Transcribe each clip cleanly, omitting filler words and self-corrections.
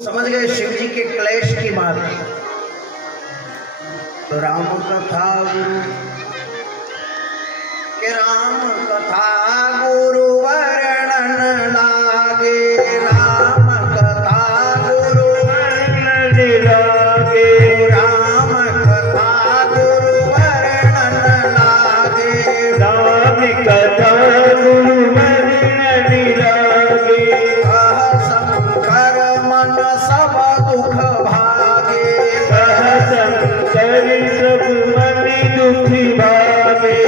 समझ गए शिव जी के क्लेश की बात। तो राम कथा गुरु के राम कथा गुरु वर्णन लागे, राम कथा गुरु वर्णन लागे, राम कथा गुरु वर्णन लागे, राम कथा गुरु वर्णन लागे। शंकर मन सब दुख भागे, शंकर सब मन दुख भागे,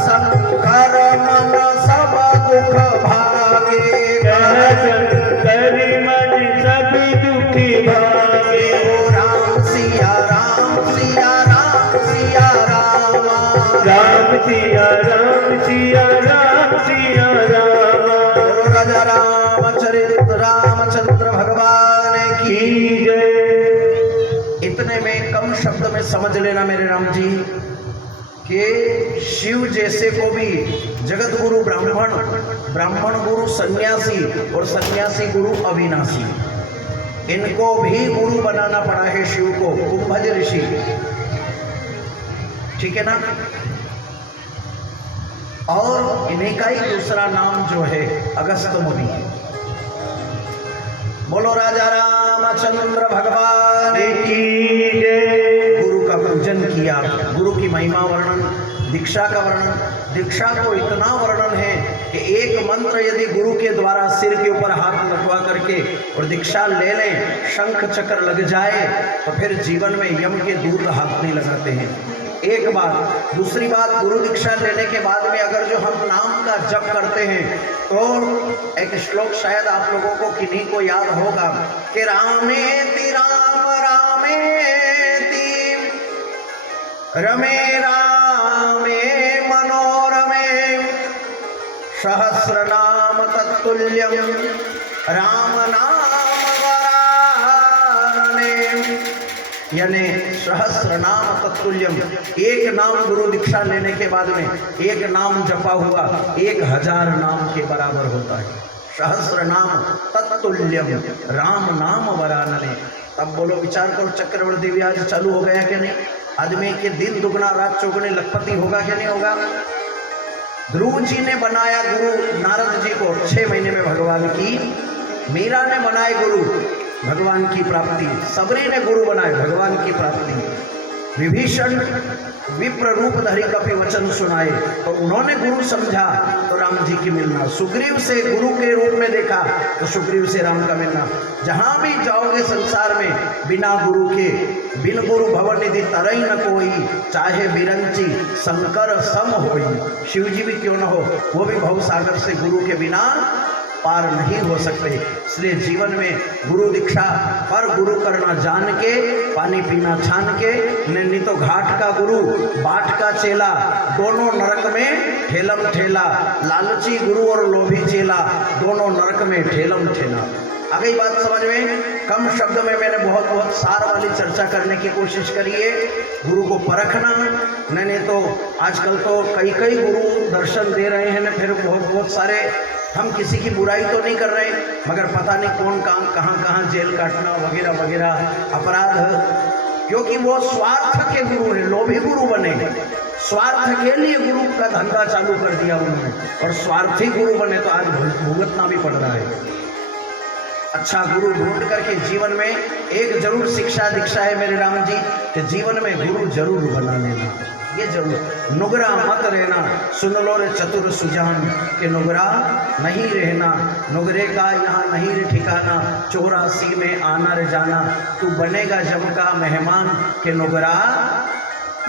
शंकर मन सब दुख भागे, शंकर मन सब दुख भागे। राम सिया राम सिया राम सिया राम, राम सिया राम सिया राम सिया राम। राजा रामचरित रामचंद्र भगवान की जय। इतने में कम शब्द में समझ लेना मेरे राम जी कि शिव जैसे को भी जगत गुरु ब्राह्मण, ब्राह्मण गुरु सन्यासी और सन्यासी गुरु अविनाशी, इनको भी गुरु बनाना पड़ा है शिव को, कुंभज ऋषि। ठीक है ना। और इन्हीं का ही दूसरा नाम जो है अगस्त मुनि। बोलो राजा रामचंद्र भगवान की जय। गुरु का पूजन किया, गुरु की महिमा वर्णन, दीक्षा का वर्णन। दीक्षा को इतना वर्णन है कि एक मंत्र यदि गुरु के द्वारा सिर के ऊपर हाथ लगवा करके और दीक्षा ले लें, शंख चक्र लग जाए तो फिर जीवन में यम के दूत हाथ नहीं लगाते हैं। एक बात। दूसरी बात, गुरु दीक्षा लेने के बाद में अगर जो हम नाम का जप करते हैं तो एक श्लोक शायद आप लोगों को किन्हीं को याद होगा कि रामेति राम रामेति रमे रामे मनोरमे सहस्रनाम तत्तुल्यम राम नाम वरानने। यानी सहस्र नाम तत्तुल्यम, एक नाम गुरु दीक्षा लेने के बाद में एक नाम जपा हुआ 1000 नाम के बराबर होता है। सहस्र नाम तत्तुल्यम राम नाम वरानने। अब बोलो, विचार करो, चक्रवर्ती व्याज चालू हो गया कि नहीं? आदमी के दिन दुगना रात चौगुने लखपति होगा कि नहीं होगा? ध्रुव जी ने बनाया गुरु नारद जी को 6 महीने में भगवान की, मीरा ने बनाए गुरु भगवान की प्राप्ति, सबरी ने गुरु बनाए भगवान की प्राप्ति, विभीषण विप्र रूप धरि कपि वचन सुनाए तो उन्होंने गुरु समझा तो राम जी की मिलना, सुग्रीव से गुरु के रूप में देखा तो सुग्रीव से राम का मिलना। जहां भी जाओगे संसार में बिना गुरु के, बिन गुरु भवन निधि तरई न कोई, चाहे बिरंची शंकर सम होई। शिव जी भी क्यों न हो, वो भी भव सागर से गुरु के बिना पार नहीं हो सकते। इसलिए जीवन में गुरु दीक्षा पर गुरु करना जान के, पानी पीना छान के, नहीं तो घाट का गुरु बाट का चेला, दोनों नरक में ठेलम ठेला। लालची गुरु और लोभी चेला, दोनों नरक में ठेलम ठेला। आ गई बात समझ में? कम शब्द में मैंने बहुत सार वाली चर्चा करने की कोशिश करी है। गुरु को परखना, नहीं तो आजकल तो कई गुरु दर्शन दे रहे हैं ना, फिर बहुत सारे। हम किसी की बुराई तो नहीं कर रहे, मगर पता नहीं कौन काम कहाँ जेल काटना वगैरह वगैरह अपराध, क्योंकि वो स्वार्थ के गुरु हैं, लोभी गुरु बने, स्वार्थ के लिए गुरु का धंधा चालू कर दिया उन्होंने, और स्वार्थी गुरु बने तो आज भुगतना भी पड़ रहा है। अच्छा गुरु ढूंढ करके जीवन में एक जरूर शिक्षा दीक्षा है मेरे राम जी कि जीवन में गुरु जरूर बना लेना, ये जरूर। नुगरा मत रहना, सुन लो रे चतुर सुजान के नुगरा नहीं रहना, नुगरे का यहाँ नहीं रे ठिकाना, 84 में आना रे जाना, तू बनेगा जम का मेहमान के नुगरा।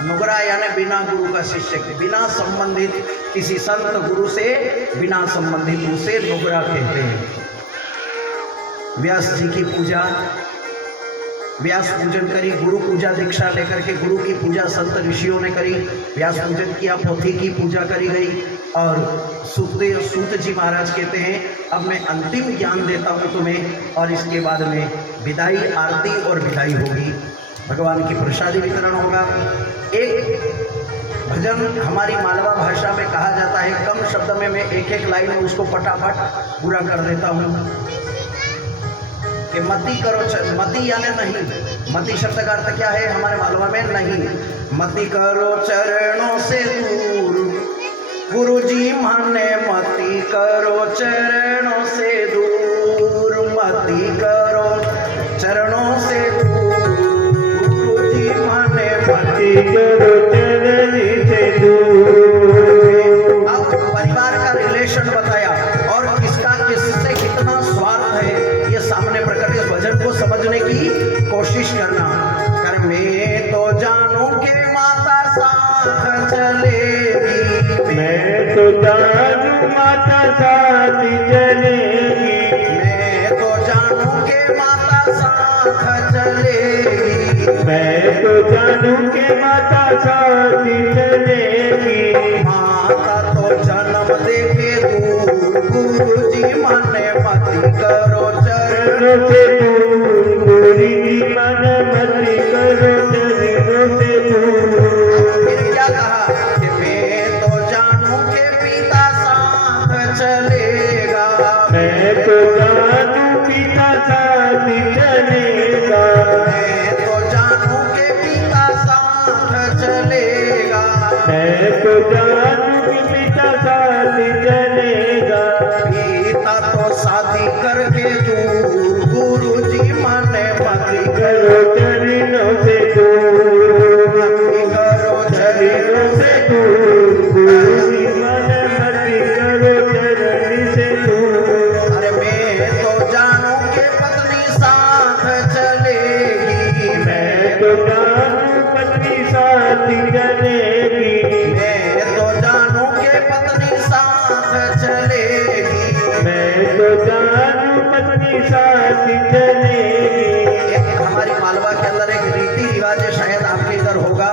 नुगरा यानी बिना गुरु का शिष्य के, बिना संबंधित किसी संत गुरु से, बिना संबंधित उसे नुगरा कहते हैं। व्यास जी की पूजा, व्यास पूजन करी, गुरु पूजा दीक्षा लेकर के गुरु की पूजा संत ऋषियों ने करी, व्यास पूजन किया, पोथी की पूजा करी गई। और सूत जी महाराज कहते हैं अब मैं अंतिम ज्ञान देता हूँ तुम्हें, और इसके बाद में विदाई आरती और विदाई होगी, भगवान की प्रसादी वितरण होगा। एक भजन हमारी मालवा भाषा में कहा जाता है, कम शब्द में मैं एक लाइन में उसको फटाफट पूरा कर देता हूँ। कि मती करो मती यानी नहीं, मती शब्द का अर्थ क्या है हमारे मालवा में? नहीं। मती करो चरणों से दूर, गुरु जी माने मती करो चरणों से दूर, मती करो चरणों से दूर, गुरु जी माने मती करो चरणों से दूर। अब परिवार का रिलेशन बताया और किसका किससे कितना स्वार्थ है ये सामने प्रकट, इस भजन को समझने की कोशिश करना। कर मैं तो जानू के माता साथ चलेगी, मैं तो जानू माता साथ चलेगी, मैं तो जानू के माता साथ चलेगी, मैं तो जानू के माता साथ चलेगी। माता तो जन्म दे के दूर, गुरु जी माने मती करो चरणों से दूर, गुरु जी माने मती करो चरणों से दूर। फिर क्या कहा कि मैं तो जानू के पिता साथ चलेगा, मैं तो जानू पिता साथ चलेगा, मैं तो जानू के पिता साथ चलेगा, मैं तो जानू के पिता साथ चलेगा। पिता तो शादी करके दूर, गुरु जी माने मती करो चरणों से दूर, मती करो चरणों से दूर, गुरु जी माने मती करो चरणों से दूर। अरे मैं तो जानू के पत्नी साथ चलेगी, मैं तो जानू पत्नी साथ चलेगी, मैं तो जानू के पत्नी साथ चलेगी, मैं तो जानू पत्नी साथ चलेगी। हमारी मालवा के अंदर एक रीति रिवाज है, शायद आपके इधर होगा।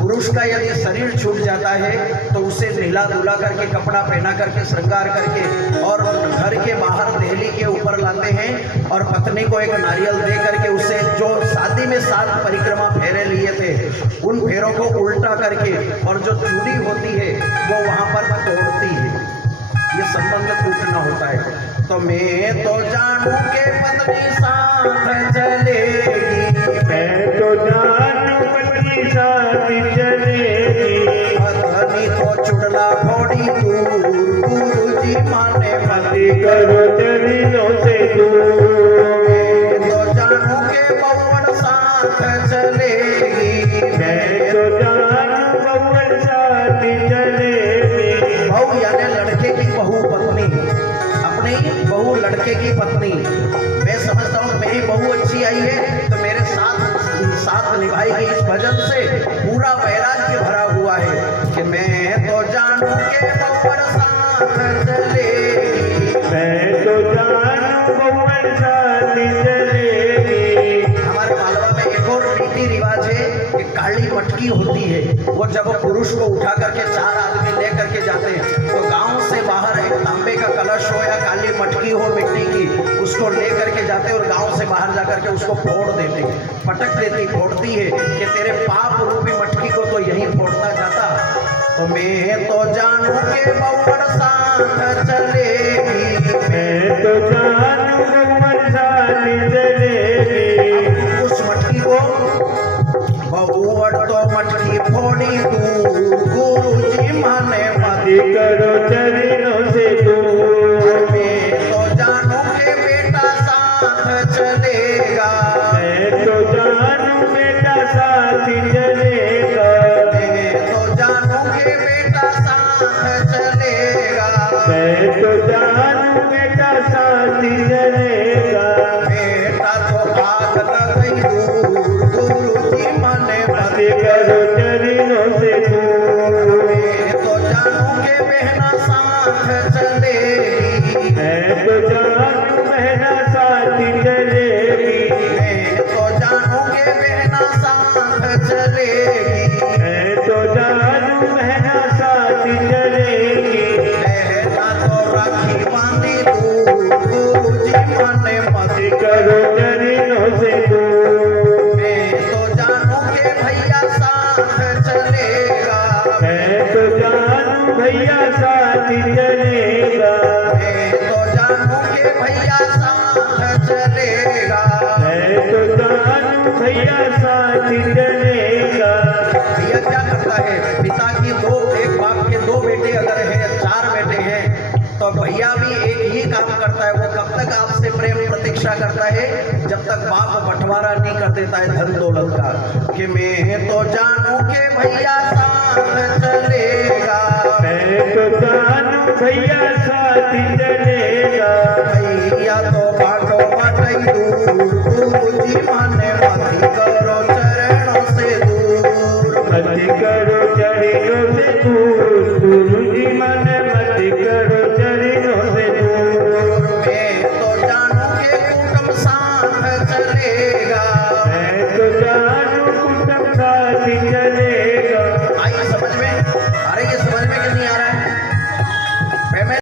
पुरुष का यदि शरीर छूट जाता है तो उसे नहला धुला करके, कपड़ा पहना करके, श्रृंगार करके और घर के बाहर देहली के ऊपर लाते हैं और पत्नी को एक नारियल दे करके उसे जो शादी में 7 परिक्रमा फेरे लिए थे उन फेरों को उल्टा करके और जो चूड़ी होती है वो वहां पर तोड़ती है। ये संबंध टूटना होता है। तो मैं तो जानू के पत्नी साथ चलेगी, मैं तो जानू पत्नी साथ चलेगी, पत्नी तो चुड़ला फोड़ी दूर, गुरु जी माने मती करो चरणों से दूर। मैं तो जानू के बउवन साथ चलेगी, मैं तो जानू बउवन साथ चलेगी। बहू यानी लड़के की बहू, पत्नी अपनी बहू लड़के की पत्नी। मैं समझता हूँ मेरी बहू अच्छी आई है तो मेरे साथ निभाएगी। इस भजन से पूरा वैराग्य भरा हुआ है कि मैं तो जानू के बउवन साथ चलेगी, मैं तो जानू बउवन साथ चलेगी। हमारे मालवा में एक और रीति रिवाज है कि काली मटकी होती है, वो जब पुरुष को उठा करके 4 आदमी ले करके जाते हैं तो गांव से बाहर एक तांबे का कलश हो या काली मटकी हो मिट्टी की, उसको ले करके जाते और गांव से बाहर जाकर के उसको फोड़ देते, पटक देती, फोड़ती है कि तेरे पाप रूपी मटकी को तो यही फोड़ता जाता। तो मैं तो जानू के बउवन साथ चलेगी, मैं तो जानू बउवन साथ चलेगी। उस मटकी को बउवन तो मटकी फोड़ी दूर, गुरु जी माने मती करो चरणों से दूर। मैं तो जानू के बेटा साथ चलेगा, मैं तो जानू बेटा साथ चलेगा, मैं तो जानू के बेटा साथ चलेगा, मैं तो जानू बेटा साथ चलेगा। बेटा तो भाग गई दूर, गुरु जी माने मती करो चरणों से दूर। मैं तो जानू के बहना साथ चलेगी, मैं तो जानू बहना साथ चलेगी, मैं तो जानू के बहना साथ चलेगी, मैं तो जानू बहना साथ चलेगी। बहना तो राखी बांधी दूर, गुरु जी माने मती करो चरणों से दूर। मैं तो जानू के भैया साथ चलेगा, मैं तो जानू भैया साथ चलेगा, मैं तो जानू के भैया साथ चलेगा, साथ चलेगा। भैया क्या करता है, पिता की दो, एक बाप के दो बेटे अगर हैं, 4 बेटे हैं, तो भैया भी एक ही काम करता है। वो कब तक आपसे प्रेम प्रतीक्षा करता है, जब तक बाप बंटवारा नहीं कर देता है धन दौलत का, कि मैं तो जानू के भैया साथ चलेगा, मैं तो जानू भैया साथ चलेगा। भैया तो बाटो बाटई दूर दूर जी माने